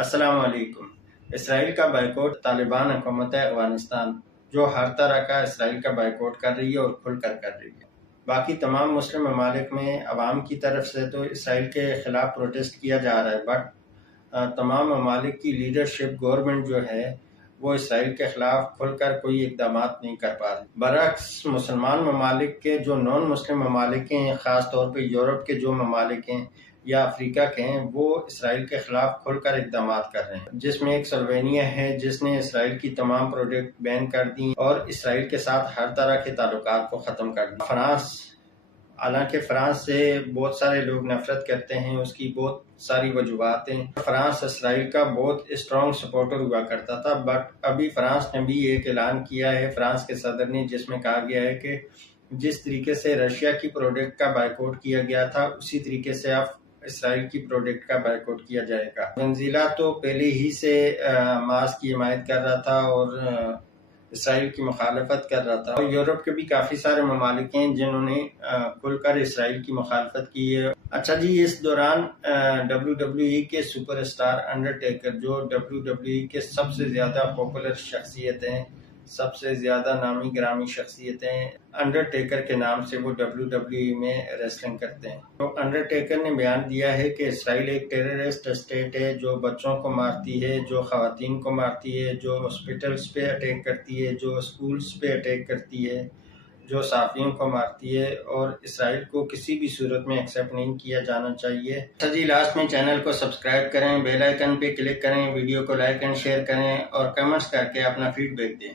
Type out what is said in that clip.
السلام علیکم۔ اسرائیل کا بائیکاٹ طالبان حکومت افغانستان جو ہر طرح کا اسرائیل کا بائیکاٹ کر رہی ہے اور کھل کر رہی ہے۔ باقی تمام مسلم ممالک میں عوام کی طرف سے تو اسرائیل کے خلاف پروٹیسٹ کیا جا رہا ہے، بٹ تمام ممالک کی لیڈرشپ گورنمنٹ جو ہے وہ اسرائیل کے خلاف کھل کر کوئی اقدامات نہیں کر پا رہی۔ برعکس مسلمان ممالک کے جو نان مسلم ممالک ہیں، خاص طور پہ یورپ کے جو ممالک ہیں یا افریقہ کے ہیں، وہ اسرائیل کے خلاف کھل کر اقدامات کر رہے ہیں، جس میں ایک سلوینیا ہے جس نے اسرائیل کی تمام پروڈکٹ بین کر دی اور اسرائیل کے ساتھ ہر طرح کے تعلقات کو ختم کر دیا۔ فرانس، حالانکہ فرانس سے بہت سارے لوگ نفرت کرتے ہیں، اس کی بہت ساری وجوہات ہیں۔ فرانس اسرائیل کا بہت اسٹرانگ سپورٹر ہوا کرتا تھا، بٹ ابھی فرانس نے بھی ایک اعلان کیا ہے، فرانس کے صدر نے، جس میں کہا گیا ہے کہ جس طریقے سے رشیا کی پروڈکٹ کا بائیکاٹ کیا گیا تھا اسی طریقے سے اب اسرائیل کی پروڈکٹ کا بائیکاٹ کیا جائے گا۔ وینزویلا تو پہلے ہی سے حماس کی حمایت کر رہا تھا اور اسرائیل کی مخالفت کر رہا تھا، اور یورپ کے بھی کافی سارے ممالک ہیں جنہوں نے کھل کر اسرائیل کی مخالفت کی ہے۔ اچھا جی، اس دوران WWE کے سپر اسٹار انڈرٹیکر، جو WWE کے سب سے زیادہ پاپولر شخصیت ہیں، سب سے زیادہ نامی گرامی شخصیتیں، انڈرٹیکر کے نام سے وہ WWE میں ریسلنگ کرتے ہیں۔ تو انڈرٹیکر نے بیان دیا ہے کہ اسرائیل ایک ٹیررسٹ اسٹیٹ ہے جو بچوں کو مارتی ہے، جو خواتین کو مارتی ہے، جو ہاسپٹلز پہ اٹیک کرتی ہے، جو اسکولز پہ اٹیک کرتی ہے، جو صحافیوں کو مارتی ہے، اور اسرائیل کو کسی بھی صورت میں ایکسیپٹ نہیں کیا جانا چاہیے۔ اچھا جی، لاسٹ میں چینل کو سبسکرائب کریں، بیل آئیکن پہ کلک کریں، ویڈیو کو لائک اینڈ شیئر کریں اور کمنٹس کر کے اپنا فیڈ بیک دیں۔